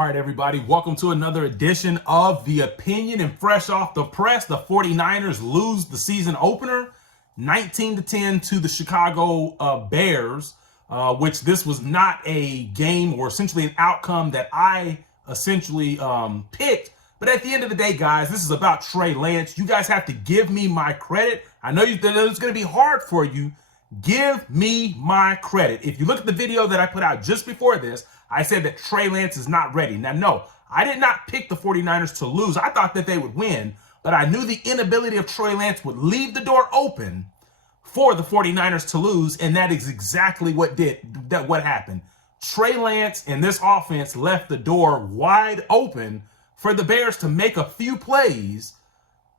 All right, everybody, welcome to another edition of The Opinion. And fresh off the press, the 49ers lose the season opener 19-10 to the Chicago Bears, which this was not a game or essentially an outcome that I essentially picked. But at the end of the day, guys, this is about Trey Lance. You guys have to give me my credit. I know it's going to be hard for you. Give me my credit. If you look at the video that I put out just before this, I said that Trey Lance is not ready. Now, no, I did not pick the 49ers to lose. I thought that they would win, but I knew the inability of Trey Lance would leave the door open for the 49ers to lose, and that is exactly what happened. Trey Lance and this offense left the door wide open for the Bears to make a few plays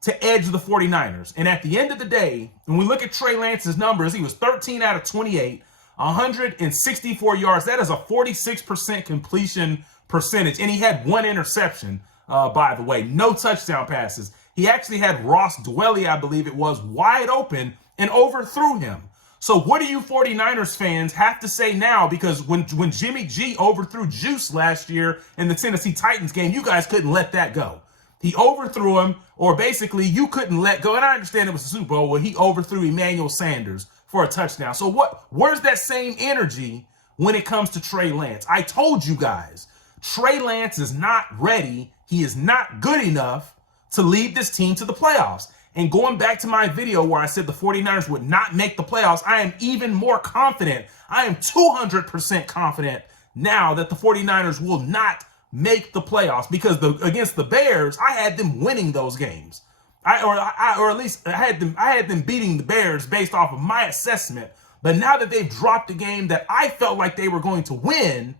to edge the 49ers. And at the end of the day, when we look at Trey Lance's numbers, he was 13 out of 28, 164 yards. That is a 46% completion percentage. And he had one interception, by the way. No touchdown passes. He actually had Ross Dwelly, I believe it was, wide open and overthrew him. So what do you 49ers fans have to say now? Because when Jimmy G overthrew Juice last year in the Tennessee Titans game, you guys couldn't let that go. He overthrew him, or basically you couldn't let go. And I understand it was the Super Bowl where he overthrew Emmanuel Sanders for a touchdown. So where's that same energy when it comes to Trey Lance? I told you guys, Trey Lance is not ready. He is not good enough to lead this team to the playoffs. And going back to my video where I said the 49ers would not make the playoffs, I am even more confident. I am 200% confident now that the 49ers will not make the playoffs, because against the Bears, I had them winning those games. Or at least I had them beating the Bears based off of my assessment. But now that they've dropped a game that I felt like they were going to win,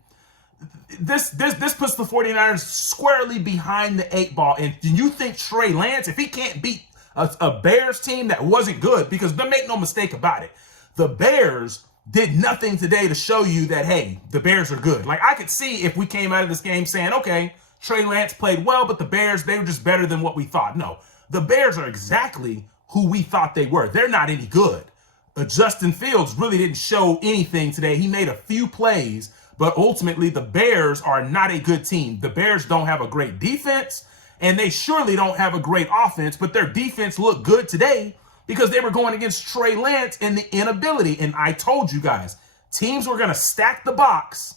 this puts the 49ers squarely behind the 8 ball. And do you think Trey Lance, if he can't beat a Bears team that wasn't good, because don't make no mistake about it, the Bears did nothing today to show you that, hey, the Bears are good. Like, I could see if we came out of this game saying, okay, Trey Lance played well, but the Bears, they were just better than what we thought. No, the Bears are exactly who we thought they were. They're not any good. Justin Fields really didn't show anything today. He made a few plays, but ultimately the Bears are not a good team. The Bears don't have a great defense, and they surely don't have a great offense, but their defense looked good today because they were going against Trey Lance and the inability. And I told you guys, teams were going to stack the box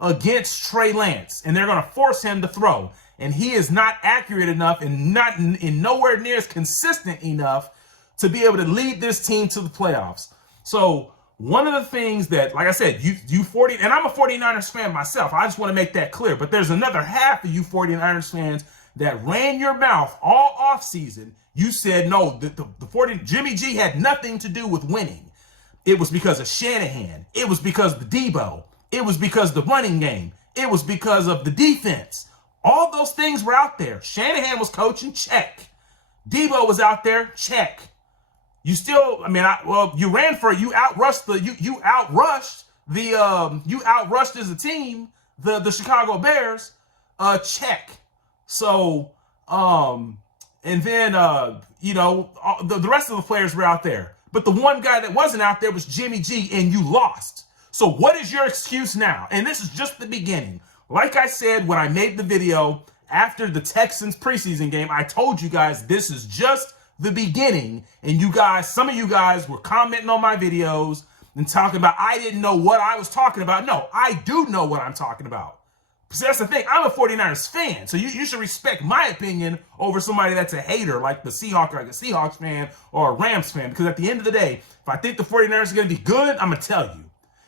against Trey Lance, and they're going to force him to throw. And he is not accurate enough and not in nowhere near as consistent enough to be able to lead this team to the playoffs. So one of the things that, like I said, and I'm a 49ers fan myself. I just want to make that clear. But there's another half of you 49ers fans that ran your mouth all offseason. You said, no, Jimmy G had nothing to do with winning. It was because of Shanahan. It was because of the Debo. It was because of the running game. It was because of the defense. All those things were out there. Shanahan was coaching, check. Debo was out there, check. You still, you ran for it. You outrushed as a team the Chicago Bears, check. So, and then, the rest of the players were out there. But the one guy that wasn't out there was Jimmy G, and you lost. So what is your excuse now? And this is just the beginning. Like I said when I made the video after the Texans preseason game, I told you guys this is just the beginning. And you guys, some of you guys were commenting on my videos and talking about I didn't know what I was talking about. No, I do know what I'm talking about. So that's the thing. I'm a 49ers fan, so you should respect my opinion over somebody that's a hater like the Seahawks fan or a Rams fan. Because at the end of the day, if I think the 49ers are going to be good, I'm going to tell you.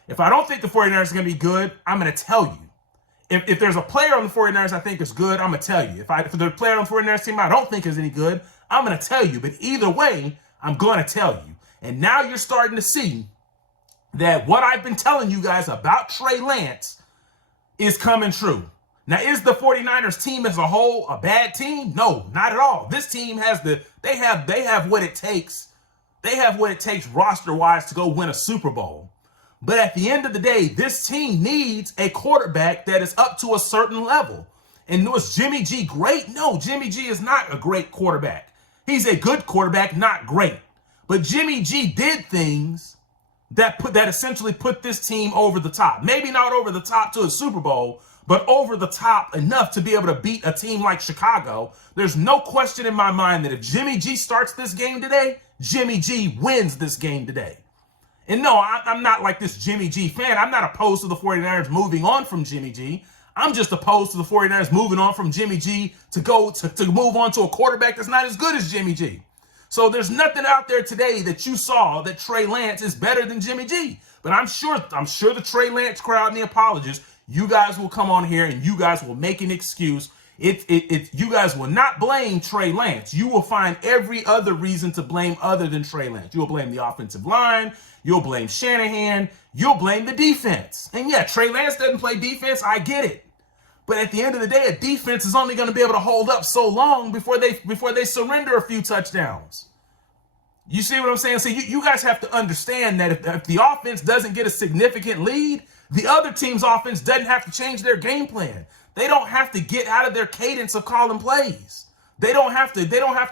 If I don't think the 49ers are going to be good, I'm going to tell you. If there's a player on the 49ers I think is good, I'm going to tell you. If there's a player on the 49ers team I don't think is any good, I'm going to tell you. But either way, I'm going to tell you. And now you're starting to see that what I've been telling you guys about Trey Lance is coming true. Now, is the 49ers team as a whole a bad team? No, not at all. This team has they have what it takes. They have what it takes roster-wise to go win a Super Bowl. But at the end of the day, this team needs a quarterback that is up to a certain level. And was Jimmy G great? No, Jimmy G is not a great quarterback. He's a good quarterback, not great. But Jimmy G did things that essentially put this team over the top. Maybe not over the top to a Super Bowl, but over the top enough to be able to beat a team like Chicago. There's no question in my mind that if Jimmy G starts this game today, Jimmy G wins this game today. And no, I'm not like this Jimmy G fan. I'm not opposed to the 49ers moving on from Jimmy G. I'm just opposed to the 49ers moving on from Jimmy G to move on to a quarterback that's not as good as Jimmy G. So there's nothing out there today that you saw that Trey Lance is better than Jimmy G. But I'm sure the Trey Lance crowd and the apologists, you guys will come on here and you guys will make an excuse. You guys will not blame Trey Lance. You will find every other reason to blame other than Trey Lance. You'll blame the offensive line. You'll blame Shanahan. You'll blame the defense. And yeah, Trey Lance doesn't play defense. I get it. But at the end of the day, a defense is only going to be able to hold up so long before they surrender a few touchdowns. You see what I'm saying? So you guys have to understand that if the offense doesn't get a significant lead, the other team's offense doesn't have to change their game plan. They don't have to get out of their cadence of calling plays. They don't have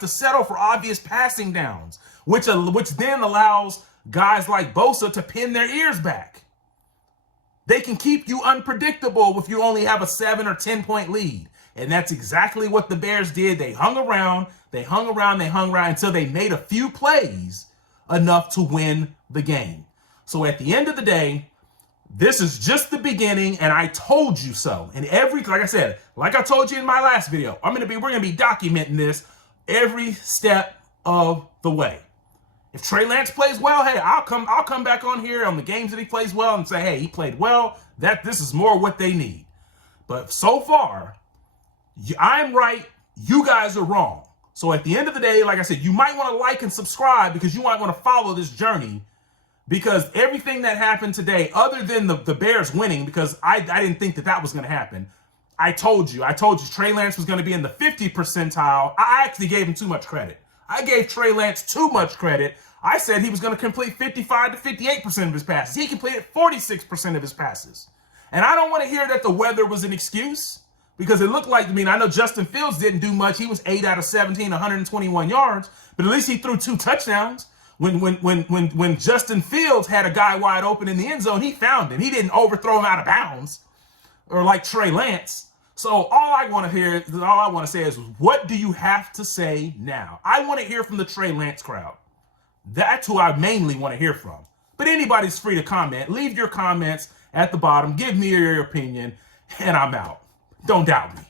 to settle for obvious passing downs, which then allows guys like Bosa to pin their ears back. They can keep you unpredictable if you only have a 7 or 10 point lead. And that's exactly what the Bears did. They hung around until they made a few plays enough to win the game. So at the end of the day, this is just the beginning, and I told you so. And like I said, like I told you in my last video, we're gonna be documenting this every step of the way. If Trey Lance plays well, hey, I'll come back on here on the games that he plays well and say, hey, he played well. This is more what they need. But so far, I'm right. You guys are wrong. So at the end of the day, like I said, you might want to like and subscribe because you might want to follow this journey. Because everything that happened today, other than the Bears winning, because I didn't think that was going to happen. I told you Trey Lance was going to be in the 50th percentile. I actually gave him too much credit. I gave Trey Lance too much credit. I said he was going to complete 55 to 58% of his passes. He completed 46% of his passes. And I don't want to hear that the weather was an excuse because it looked like, I know Justin Fields didn't do much. He was 8 out of 17, 121 yards, but at least he threw 2 touchdowns. When Justin Fields had a guy wide open in the end zone, he found him. He didn't overthrow him out of bounds or like Trey Lance. So all I want to say is, what do you have to say now? I want to hear from the Trey Lance crowd. That's who I mainly want to hear from. But anybody's free to comment. Leave your comments at the bottom. Give me your opinion, and I'm out. Don't doubt me.